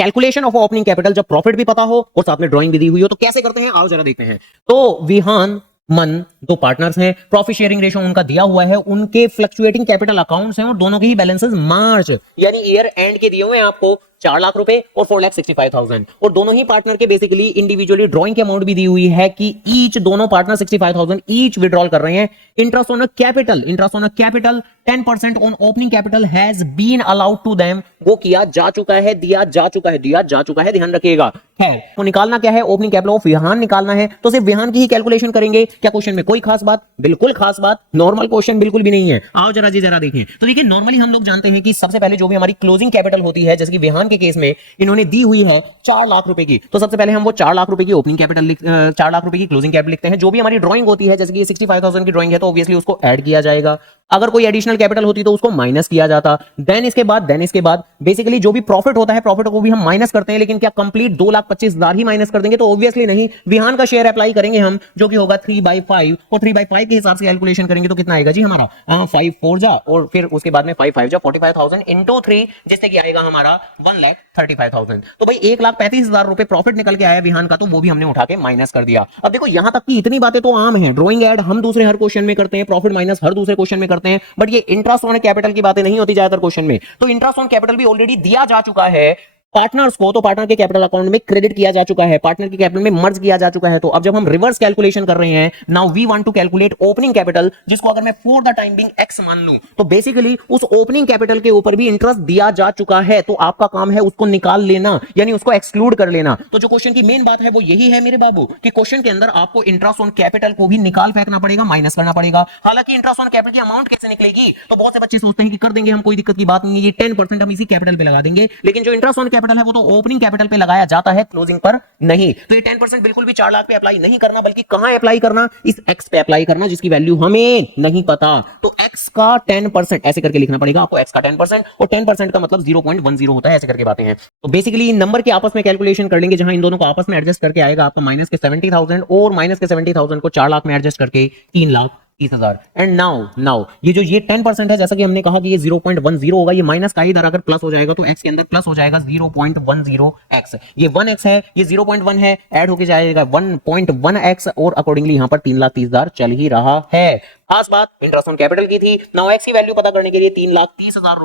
Calculation of opening capital, जब profit भी पता हो और साथ में ड्राइंग भी दी हुई हो, तो कैसे करते हैं आओ जरा देखते हैं। तो विहान मन दो पार्टनर्स हैं, प्रॉफिट शेयरिंग रेशो उनका दिया हुआ है, उनके फ्लक्चुएटिंग कैपिटल अकाउंट्स हैं और दोनों के ही बैलेंसेस मार्च यानी ईयर एंड के दिए हुए हैं आपको 4 लाख रुपए और 4,65,000 और दोनों ही पार्टनर के बेसिकली इंडिविजुअली ड्राइंग की अमाउंट भी दी हुई है कि ईच दोनों पार्टनर 65,000 ईच विड्रॉल कर रहे हैं। Interest on capital 10% on opening capital has been allowed to them, वो किया जा चुका है, दिया जा चुका है, ध्यान रखिएगा। खैर वो निकालना क्या है, ओपनिंग कैपिटल ऑफ विहान निकालना है, तो सिर्फ विहान की ही कैलकुलेशन करेंगे। क्या क्वेश्चन में कोई खास बात? बिल्कुल खास बात, नॉर्मल क्वेश्चन बिल्कुल भी नहीं है। आओ जरा जी जरा देखिए। तो देखिए नॉर्मली हम लोग जानते हैं कि सबसे पहले जो भी हमारी क्लोजिंग कैपिटल होती है, जैसे कि विहान के केस में इन्होंने दी हुई है 4 लाख रुपए की, तो सबसे पहले हम वो 4 लाख रुपए की ओपनिंग कैपिटल 4 लाख रुपए की क्लोजिंग कैपिटल लिखते हैं। जो भी हमारी ड्राइंग होती है, जैसे कि 65,000 की ड्राइंग है, तो ऑब्वियसली उसको ऐड किया जाएगा। अगर कोई एडिशनल कैपिटल होती तो उसको माइनस किया जाता। देन इसके बाद बेसिकली जो भी प्रॉफिट होता है, प्रॉफिट को भी हम माइनस करते हैं, लेकिन क्या कंप्लीट 2,25,000 ही माइनस कर देंगे? तो ऑब्वियसली नहीं, विहान का शेयर अप्लाई करेंगे हम, जो कि होगा 3/5 और 3/5 के हिसाब से कैलकुलेशन करेंगे तो कितना आएगा जी हमारा 5 4 जा और फिर उसके बाद में 5 5 जा 45,000 इंटू 3, जिससे कि आएगा हमारा 1,35,000। तो भाई 1,35,000 रुपए प्रॉफिट निकल के आया विहान का, तो वो भी हमने उठा के माइनस कर दिया। अब देखो यहां तक की इतनी बातें तो आम है, ड्राइंग ऐड हम दूसरे हर क्वेश्चन में करते हैं, प्रॉफिट माइनस हर दूसरे क्वेश्चन में करते हैं, बट ये इंटरेस्ट ऑन कैपिटल की बातें नहीं होती ज्यादातर क्वेश्चन में। तो इंटरेस्ट ऑन कैपिटल भी ऑलरेडी दिया जा चुका है पार्टनर्स को, तो पार्टनर के कैपिटल अकाउंट में क्रेडिट किया जा चुका है, पार्टनर के कैपिटल में मर्ज किया जा चुका है। तो अब जब हम रिवर्स कैलकुलेशन कर रहे हैं, now we want to calculate opening capital, जिसको अगर मैं for the time being X मान लूं, तो बेसिकली उस ओपनिंग कैपिटल के ऊपर भी इंटरेस्ट दिया जा चुका है, तो आपका काम है उसको निकाल लेना, यानी उसको एक्सक्लूड कर लेना। तो जो क्वेश्चन की मेन बात है वो यही है मेरे बाबू, कि क्वेश्चन के अंदर आपको इंटरेस्ट ऑन कैपिटल को भी निकाल फेंकना पड़ेगा, माइनस करना पड़ेगा। हालांकि इंटरेस्ट ऑन कैपिटल की अमाउंट कैसे निकलेगी, तो बहुत से बच्चे सोचते हैं कि कर देंगे हम, कोई दिक्कत की बात नहीं है, ये 10% हम इसी कैपिटल पे लगा देंगे, लेकिन जो इंटरेस्ट ऑन कैपिटल है वो तो ओपनिंग कैपिटल पे लगाया जाता है, क्लोजिंग पर नहीं। तो ये 10% बिल्कुल भी 4 लाख पे अप्लाई नहीं करना, बल्कि कहां अप्लाई करना, इस एक्स पे अप्लाई करना, जिसकी वैल्यू हमें नहीं पता। तो एक्स का 10% ऐसे करके लिखना पड़ेगा आपको, एक्स का 10% और 10% का मतलब 0.10 होता है, ऐसे करके बातें हैं। तो बेसिकली इन नंबर के आपस में कैलकुलेशन कर लेंगे, जहां इन दोनों को आपस में एडजस्ट करके आएगा आपका माइनस के 70,000 और माइनस के 70,000 को 4 लाख में एडजस्ट करके 3,30,000। एंड नाउ ये जो ये 10% है, जैसा कि हमने कहा कि ये 0.10 होगा, ये माइनस का इधर अगर प्लस हो जाएगा तो x के अंदर प्लस हो जाएगा 0.10x। ये 1x है, ये 0.1 है, ऐड होके जाएगा 1.1x और अकॉर्डिंगली यहां पर 3,30,000 चल ही रहा है। खास बात इंटरेस्ट ऑन कैपिटल की थी। नाउ x की वैल्यू पता करने के लिए 3,30,000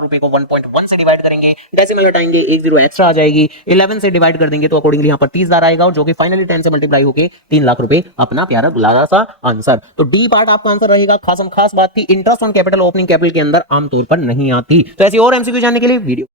रुपए को 1.1 से डिवाइड करेंगे, डेसिमल हटाएंगे, एक जीरो एक्स्ट्रा आ जाएगी, 11 से डिवाइड कर देंगे तो अकॉर्डिंगली यहां पर 30,000 आएगा, और जो कि फाइनली 10 से मल्टीप्लाई होके 3 लाख रुपए अपना प्यारा दुलारा सा आंसर। तो डी पार्ट आपका आंसर रहेगा। खास बात थी interest on capital opening capital के अंदर आमतौर पर नहीं आती। तो ऐसी और एमसीक्यू जानने के लिए वीडियो